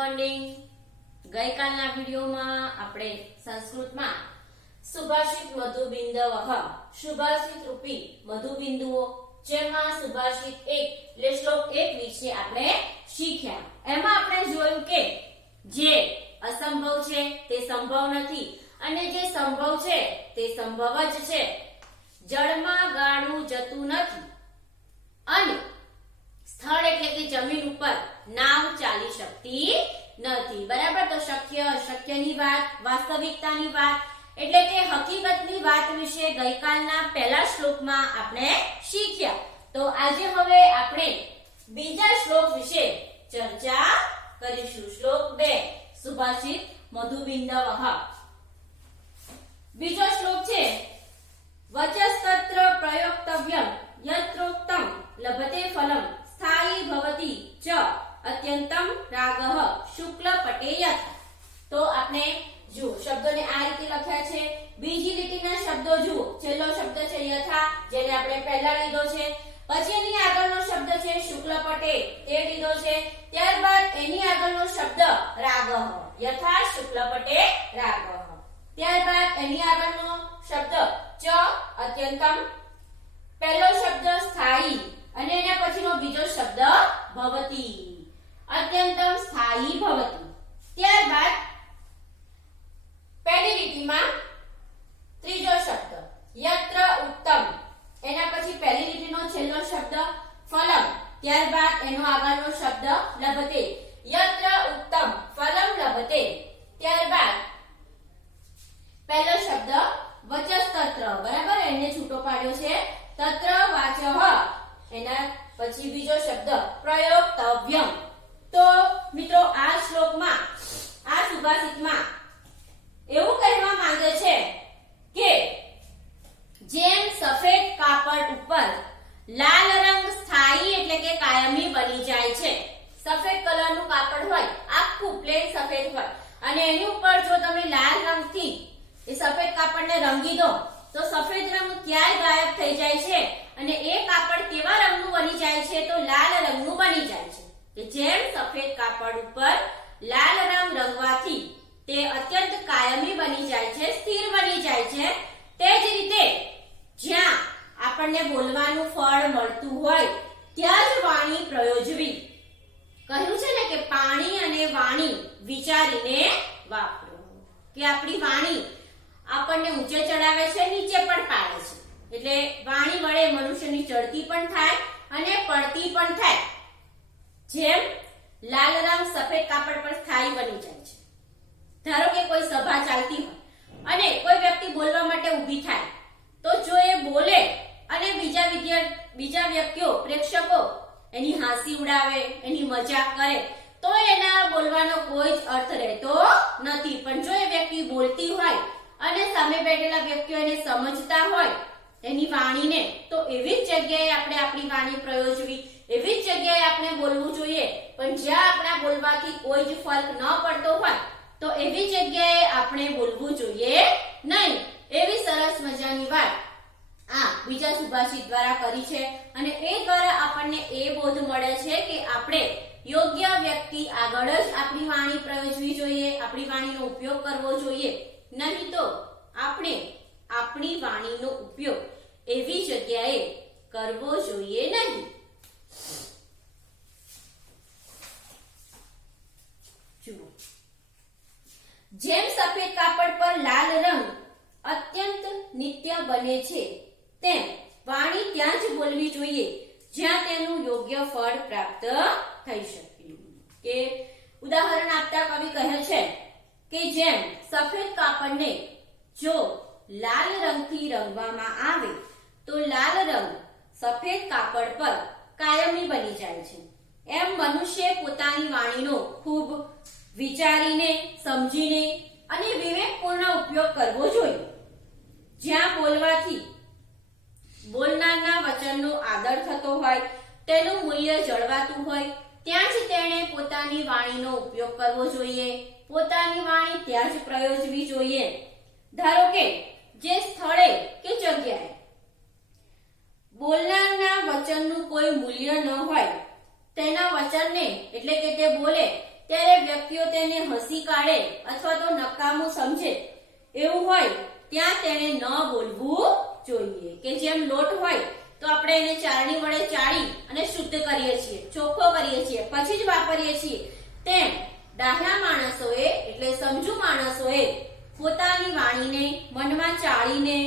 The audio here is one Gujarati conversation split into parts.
મોર્નિંગ ગઈકાલના વિડીયોમાં આપણે સંસ્કૃતમાં સુભાષિત મધુબિંદવઃ, સુભાષિત રૂપી મધુબિંદુઓ, જેમાં સુભાષિત એક એટલે શ્લોક એક વિશે આપણે શીખ્યા. એમાં આપણે જોયું કે જે અસંભવ છે તે સંભવ નથી અને જે સંભવ છે તે સંભવ જ છે. જળમાં ગાળું જતું નથી. અને સ્થળ એટલે કે જમીન ઉપર નાવ ચાલી શકતી નથી. બરાબર? તો શક્ય અશક્યની વાત, વાસ્તવિકતાની વાત. એટલે કે હકીકતની વાત વિશે ગઈકાલના પહેલા શ્લોકમાં આપણે શીખ્યા. તો આજે હવે આપણે બીજા શ્લોક વિશે ચર્ચા કરીશું. શ્લોક બે, સુભાષિત મધુબિંદવઃ. બીજો શ્લોક છે, વચસ્તત્ર પ્રયોક્તવ્યમ યત્રોક્તમ, લભતે ફલમ. સ્થાયી ભવતી ચ અત્યંતમ રાગહ શુક્લ પટેયથ તો આપણે જુઓ શબ્દોને આ રીતે લખ્યા છે બીજી લીટીના શબ્દો જુઓ છેલ્લો શબ્દ છે યથા જેને આપણે પહેલા લીધો છે પછી એની આગળનો શબ્દ છે શુક્લ પટે તે લીધો છે ત્યારબાદ એની આગળનો શબ્દ રાગહ યથા શુક્લ પટે રાગહ ત્યારબાદ એની આગળનો શબ્દ ચ અત્યંતમ પહેલો શબ્દ સ્થાયી અને એના પછીનો બીજો શબ્દ ભવતી. અત્યંતમ સ્થાયી ભવતી. ત્યારબાદ પહેલી લીટીમાં ત્રીજો શબ્દ, યત્ર ઉત્તમ. એના પછી પહેલી લીટીનો છેલ્લો શબ્દ, ફલમ. ત્યારબાદ એનો આગળનો શબ્દ, લભતે. યત્ર ઉત્તમ, ફલમ લભતે. ત્યારબાદ પહેલો શબ્દ, વચસ્તત્ર. બરાબર? એને છૂટો પાડ્યો છે. તત્ર વાચઃ એના પછી બીજો શબ્દ પ્રયોક્તવ્યમ તો મિત્રો આ શ્લોકમાં આ સુભાષિતમાં એવું કહેવા માંગે છે કે જેમ સફેદ કાપડ ઉપર લાલ રંગ સ્થાયી એટલે કે કાયમી બની જાય છે સફેદ કલરનું કાપડ હોય આખું પ્લેન સફેદ હોય અને એની ઉપર જો તમે લાલ રંગથી એ સફેદ કાપડને રંગી દો તો સફેદ રંગ ક્યાંય ગાયબ થઈ જાય છે અને એ કાપડ કેવા રંગનું બની જાય છે તો લાલ રંગનું બની જાય છે. કે જેમ સફેદ કાપડ ઉપર લાલ રંગ રંગવાથી તે અત્યંત કાયમી બની જાય છે, સ્થિર બની જાય છે, તે જ રીતે જ્યાં આપણને બોલવાનું ફળ મળતું હોય, ત્યાં જ વાણી પ્રયોજવી. કહ્યું છે ને કે પાણી અને વાણી વિચારીને વાપરો. કે આપણી વાણી આપણને ઊંચે ચડાવે છે, નીચે પણ પાડે છે. એટલે વાણી વડે મનુષ્યની ચડતી પણ થાય અને પડતી પણ થાય. જેમ લાલ રંગ સફેદ કાપડ પર સ્થાયી બની જાય છે. ધારો કે કોઈ સભા ચાલતી હોય અને કોઈ વ્યક્તિ બોલવા માટે ઊભી થાય, તો જો એ બોલે અને બીજા વિદ્યાર્થી બીજા વ્યક્તિઓ, પ્રેક્ષકો એની હાંસી ઉડાવે, એની મજાક કરે, તો એના બોલવાનો કોઈ જ અર્થ રહેતો નથી. પણ જો એ વ્યક્તિ બોલતી હોય અને સામે બેઠેલા વ્યક્તિઓ એને સમજતા હોય એની વાણીને, તો એવી જ જગ્યાએ આપણે આપણી વાણી પ્રયોજવી એવી જગ્યાએ આપણે બોલવું જોઈએ. પણ જ્યાં આપણા બોલવાથી કોઈ જ ફરક ન પડતો હોય, તો એવી જગ્યાએ આપણે બોલવું જોઈએ નહીં. એવી સરસ મજાની વાત આ બીજા સુભાષિત દ્વારા કરી છે અને એ દ્વારા આપણને એ બોધ મળે છે કે આપણે યોગ્ય વ્યક્તિ આગળ જ આપણી વાણી પ્રયોજવી જોઈએ, આપણી વાણીનો ઉપયોગ કરવો જોઈએ. નહીં તો આપણે આપણી વાણીનો ઉપયોગ એવી જગ્યાએ કરવો જોઈએ નહીં. જેમ સફેદ કાપડ પર લાલ રંગ અત્યંત નિત્ય બને છે, તેમ વાણી ત્યાં જ બોલવી જોઈએ, જ્યાં તેનું યોગ્ય ફળ પ્રાપ્ત થઈ શકે. કે ઉદાહરણ આપતા કવિ કહે છે કે જેમ સફેદ કાપડને જો લાલ રંગથી રંગવામાં આવે, તો લાલ રંગ સફેદ કાપડ પર કાયમી બની જાય છે. એમ મનુષ્ય પોતાની વાણીનો ખૂબ વિચારીને, સમજીને અને વિવેકપૂર્ણ ઉપયોગ કરવો જોઈએ. જ્યાં બોલવાથી બોલનારના વચનનો આદર થતો હોય, તેનું મૂલ્ય જળવાતું હોય, ત્યાં જ તેણે પોતાની વાણીનો ઉપયોગ કરવો જોઈએ. પોતાની વાણી ત્યાં જ પ્રયોજવી જોઈએ. ધારો કે, જે સ્થળે કે જગ્યાએ બોલનારના વચનનું કોઈ મૂલ્ય ન હોય. તેના વચનને એટલે કે તે બોલે, ત્યારે વ્યક્તિઓ તેને હસી કાઢે અથવા તો નકામું સમજે. એવું હોય, ત્યાં તેને ન બોલવું જોઈએ. કે જેમ લોટ હોય, તો આપણે એને ચાળણી વડે ચાળી અને શુદ્ધ કરીએ છીએ, ચોખ્ખો કરીએ છીએ, પછી જ વાપરીએ છીએ. તેમ ડાહ્યા માણસોએ, એટલે સમજુ માણસોએ, પોતાની વાણીને, મનમાં ચાળીને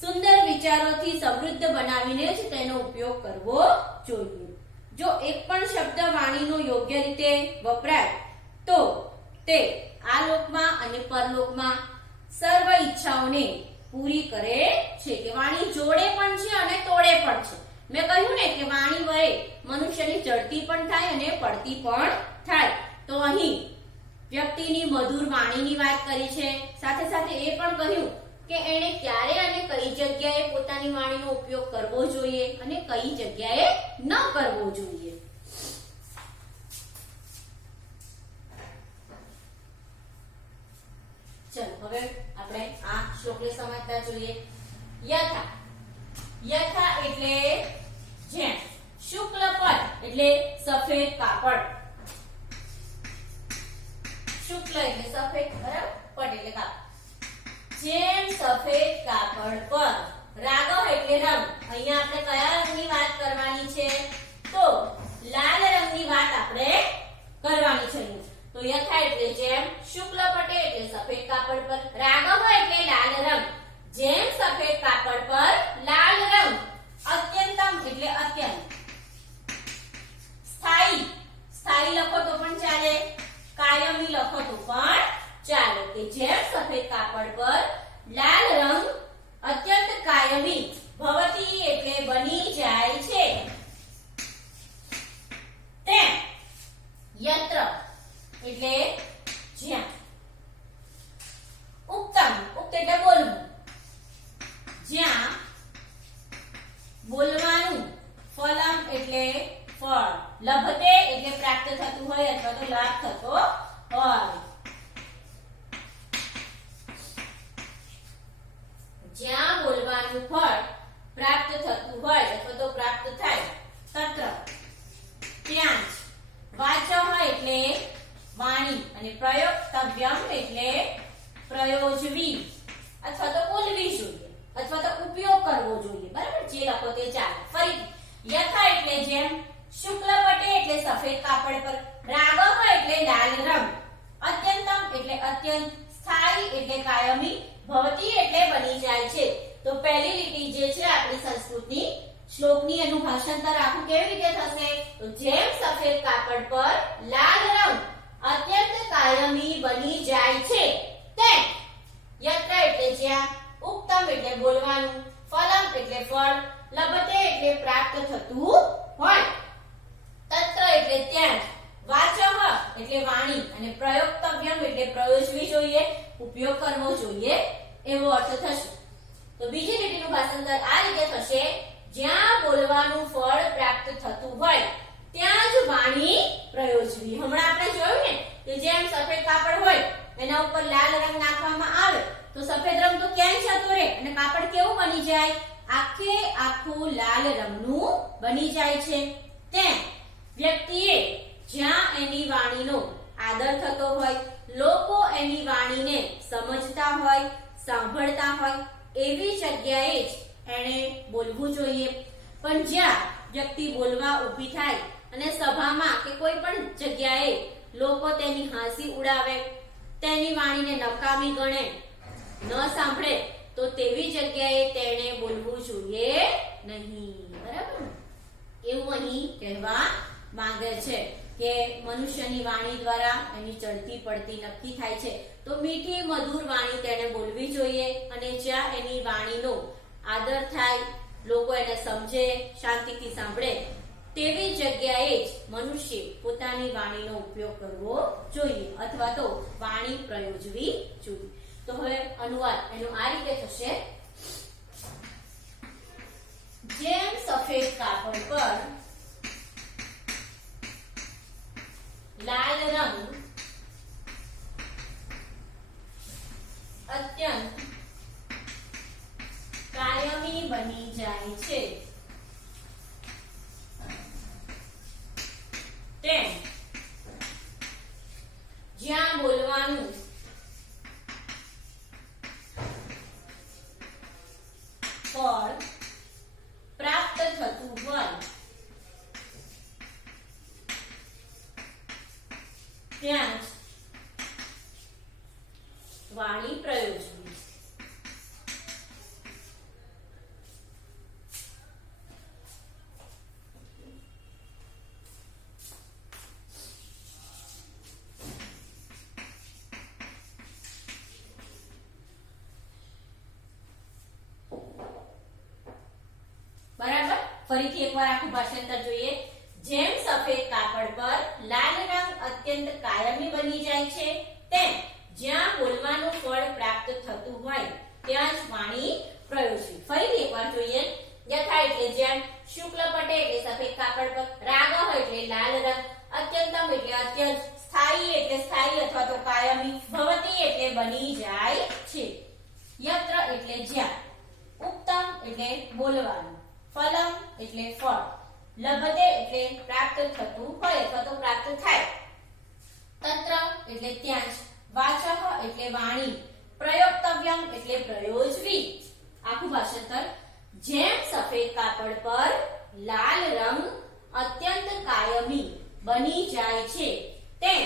સુંદર વિચારોથી સમૃદ્ધ બનાવીને જ તેનો ઉપયોગ કરવો જોઈએ. જો એક પણ શબ્દ વાણીનો યોગ્ય રીતે વપરાય, તો તે આ લોકમાં અને પરલોકમાં સર્વ ઈચ્છાઓને પૂરી કરે છે કે વાણી જોડે પણ છે અને તોડે પણ છે. મેં કહ્યું ને કે વાણી વડે મનુષ્યની ચડતી પણ થાય અને પડતી પણ થાય. તો અહીં વ્યક્તિની મધુર વાણીની વાત કરી છે. સાથે સાથે એ પણ કહ્યું કે એણે ક્યારે અને કઈ જગ્યાએ પોતાની વાણીનો ઉપયોગ કરવો જોઈએ અને કઈ જગ્યાએ ન કરવો જોઈએ. ચલો, હવે આપણે આ શ્લોકને સમજતા જોઈએ યથા. યથા એટલે જેમ. શુક્લ પદ એટલે સફેદ કાપડ. શુક્લ એટલે સફેદ, બરાબર? પડ એટલે કાપડ. જેમ સફેદ કાપડ પર. રાગવ એટલે રંગ. અહીંયા આપણે કયા રંગની વાત કરવાની છે? તો લાલ રંગની વાત આપણે કરવાની છે. તો યથા એટલે જેમ શુક્લ પટે એટલે સફેદ કાપડ પર. રાગવ એટલે લાલ રંગ. જેમ સફેદ કાપડ પર લાલ રંગ. અત્યંતમ એટલે અત્યંત. સ્થાયી. સ્થાયી લખો તો પણ ચાલે. કાયમી લખો તો પણ ચાલે કે જેમ સફેદ કાપડ પર લાલ રંગ અત્યંત કાયમી, ભવતી એટલે બની જાય છે. તેમ યંત્ર એટલે જ્યાં ઉત્તમ ઉક્ત એટલે બોલવું જ્યાં બોલવાનું ફલમ એટલે ફળ લભતે એટલે પ્રાપ્ત થતું હોય અથવા તો લાભ થતો હોય જ્યાં બોલવાનું ફળ પ્રાપ્ત થતું હોય અથવા તો પ્રાપ્ત થાય. તત્ર. ત્યાં વાચમ એટલે વાણી અને પ્રયોક્તવ્યમ એટલે પ્રયોજવી. અથવા તો બોલવી જોઈએ. અથવા તો ઉપયોગ કરવો જોઈએ. બરાબર? જે લખો તે ચાલે. ફરીથી. યથા એટલે જેમ શુક્લ પટે એટલે સફેદ કાપડ પર. રાગમ એટલે લાલ રંગ. અત્યંતમ એટલે અત્યંત સ્થાયી એટલે કાયમી ભવતી એટલે બની જાય છે. તો પહેલી લીટી જે છે આપણી સંસ્કૃતની, શ્લોકની એનું ભાષાંતર આખું કેવી રીતે થશે? તો જેમ સફેદ કાપડ પર લાલ રંગ અત્યંત કાયમી બની જાય છે. તેમ યત્ર એટલે જ્યાં ઉક્તમ એટલે બોલવાનું, ફલમ એટલે ફળ, લબતે એટલે પ્રાપ્ત થતું હોય. તત્ર એટલે ત્યાં વાચહ એટલે વાણી અને પ્રયોક્તવ્યમ એટલે પ્રયોજવી જોઈએ. ઉપયોગ કરવો જોઈએ એવો અર્થ થશે. તો બીજી લીટીનું ભાષાંતર આ રીતે થશે. જ્યાં બોલવાનું ફળ પ્રાપ્ત થતું હોય, ત્યાં જ વાણી પ્રયોજવી. હમણાં આપણે જોયું ને કે જેમ સફેદ કાપડ હોય, એના ઉપર લાલ રંગ નાખવામાં આવે, તો સફેદ રંગ તો ક્યાંય જતો રહે અને કાપડ કેવું બની જાય? આખે આખું લાલ રંગનું બની જાય છે. તેમ વ્યક્તિએ જ્યાં એની વાણીનો આદર થતો હોય લોકો એની વાણીને સમજતા હોય, સાંભળતા હોય, એવી જગ્યાએ જ એણે બોલવું જોઈએ. પણ જ્યાં વ્યક્તિ બોલવા ઊભી થાય અને સભામાં કે કોઈ પણ જગ્યાએ લોકો તેની હાંસી ઉડાવે, તેની વાણીને નકામી ગણે, ન સાંભળે, તો તેવી જગ્યાએ તેણે બોલવું જોઈએ નહીં. બરાબર? એવું અહીં કહેવા માંગે છે. કે મનુષ્યની વાણી દ્વારા એની ચડતી પડતી નક્કી થાય છે. તો મીઠી મધુર વાણી તેને બોલવી જોઈએ અને જ્યાં એની વાણીનો આદર થાય, લોકો એને સમજે, શાંતિથી સાંભળે, તેવી જગ્યાએ જ મનુષ્ય પોતાની વાણીનો ઉપયોગ કરવો જોઈએ અથવા તો વાણી પ્રયોજવી જોઈએ. તો હવે અનુવાદ, એનો આ રીતે થશે. જેમ સફેદ કાપડ પર લાલ રંગ અત્યંત કાયમી બની જાય છે. વાણી પ્રયોજવી બરાબર? ફરીથી એકવાર આખું ભાષાંતર જોઈએ. જેમ સફેદ કાપડ પર લાલ રંગ અત્યંત કાયમી બની જાય છે એટલે બોલવાનું. ફલમ એટલે ફળ. લભતે એટલે પ્રાપ્ત થતું હોય અથવા તો પ્રાપ્ત થાય. તંત્ર એટલે ત્યાં જ વાચહ એટલે વાણી. પ્રયોક્તવ્યમ એટલે પ્રયોજવી. આખું ભાષાંતર. જેમ સફેદ કાપડ પર લાલ રંગ અત્યંત કાયમી બની જાય છે, તેમ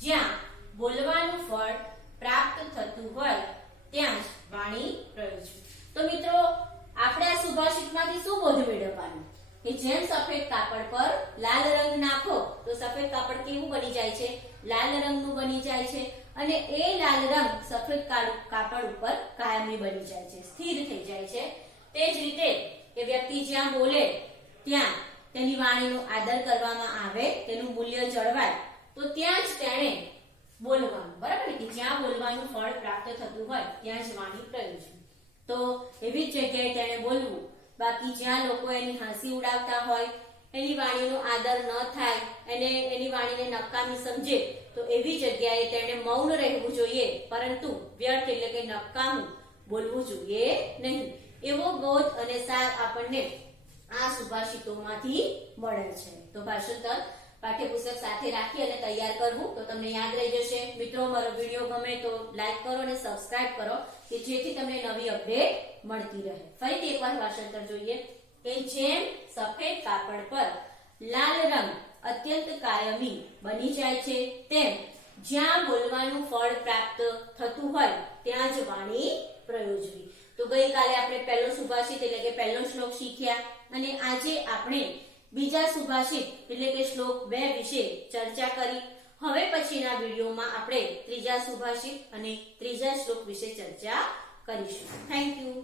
જ્યાં બોલવાનું ફળ પ્રાપ્ત થતું હોય ત્યાં જ વાણી પ્રયોજવી તો મિત્રો આપણે આ સુભાષિતમાંથી શું બોધ મેળવવાનું કે જેમ સફેદ કાપડ પર લાલ રંગ નાખો, તો સફેદ કાપડ કેવું બની જાય છે? લાલ રંગનું બની જાય છે. અને એ લાલ રંગ સફેદ કાપડ ઉપર કાયમી બની જાય છે, સ્થિર થઈ જાય છે. તે જ રીતે કે વ્યક્તિ જ્યાં બોલે, ત્યાં તેની વાણીનો આદર કરવામાં આવે, તેનું મૂલ્ય જળવાય, તો ત્યાં જ તેણે બોલવાનું. બરાબર કે જ્યાં બોલવાનું ફળ પ્રાપ્ત થતું હોય, ત્યાં જ વાણી પ્રયોજન. તો એવી જ જગ્યાએ તેણે બોલવું. બાકી જ્યાં લોકો એની હાંસી ઉડાવતા હોય, એની વાણીનો આદર ન થાય, એને એની વાણીને નકામી સમજે, તો એવી જગ્યાએ તેણે મૌન રહેવું જોઈએ. પરંતુ વ્યર્થ એટલે કે નકામું બોલવું જોઈએ નહીં. એવો બોધ અને સાર આપણને આ સુભાષિતોમાંથી મળે છે. તો ભાષાંતર પાઠ્યપુસ્તક સાથે રાખી અને તૈયાર કરવું, તો તમને યાદ રહી જશે. મિત્રો મારો વીડિયો ગમે તો લાઈક કરો અને સબસ્ક્રાઇબ કરો, કે જેથી તમને નવી અપડેટ મળતી રહે. ફરીથી એકવાર ભાષાંતર જોઈએ. કે જેમ સફેદ કાપડ પર લાલ રંગ અત્યંત કાયમી બની જાય છે, તેમ જ્યાં બોલવાનું ફળ પ્રાપ્ત થતું હોય, ત્યાં જ વાણી પ્રયોજવી. તો ગઈકાલે આપણે પહેલો સુભાષિત એટલે કે પહેલો શ્લોક શીખ્યા. અને આજે આપણે બીજા સુભાષિત એટલે કે શ્લોક બે વિશે ચર્ચા કરી. હવે પછીના વિડીયોમાં આપણે ત્રીજા સુભાષિત અને ત્રીજા શ્લોક વિશે ચર્ચા કરીશું. Thank you